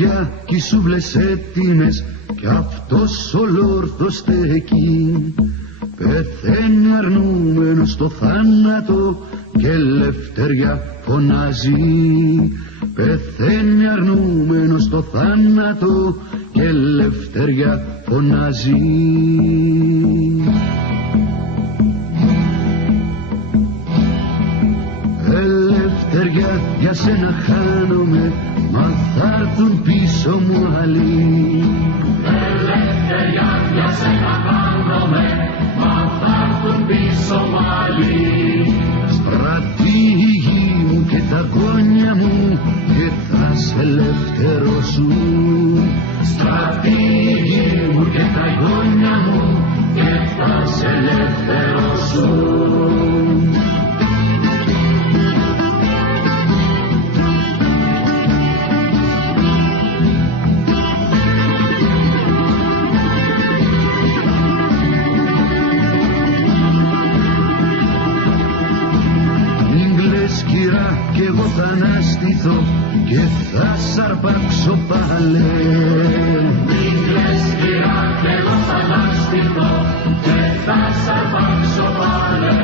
φωτιά κι οι σούβλες έτοιμες κι αυτός ολόρθος στέκει. Πεθαίνει αρνούμενος στο θάνατο και ελευθεριά φωνάζει. Πεθαίνει αρνούμενος στο θάνατο και ελευθεριά φωνάζει. Ελευθεριά, για σένα χάνομαι, μα θα έρθουν πίσω μου άλλοι. Ελευθεριά, για σένα χάνομαι, μα θα έρθουν πίσω μου άλλοι. Στρατή η γη μου και τα γόνια μου και θα σε ελευθερώσουν. Στρατή η γη μου και τα γόνια μου και θα σε ελευθερώσουν. Κι εγώ θα αναστηθώ και θα σ' αρπάξω πάλι. Μην κλαις κυρά κι εγώ θα αναστηθώ και θα σ' αρπάξω πάλι.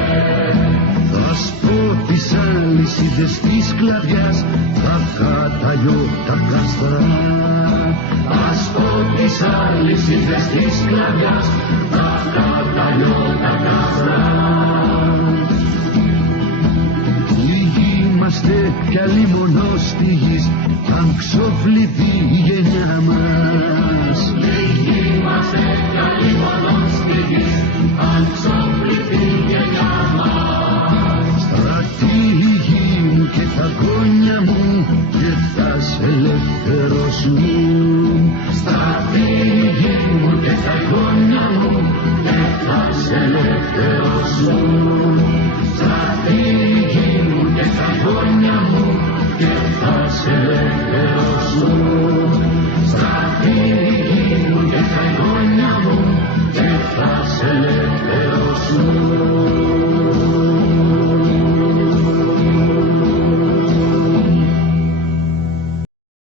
Θα σπώ τις αλυσίδες της σκλαβιάς, θα καταλιώ τα κάστρα. Θα σπώ τις αλυσίδες της σκλαβιάς, θα καταλιώ τα κάστρα. Είμαστε κι άλλοι μονός στη γης, αν ξοφληθεί η γενιά μας. Λίγοι είμαστε κι άλλοι μονός στη γης, αν ξοφληθεί η γενιά μας. Στρατή η γη μου και τα γόνια μου και θα σε ελευθερώσουν. Στρατή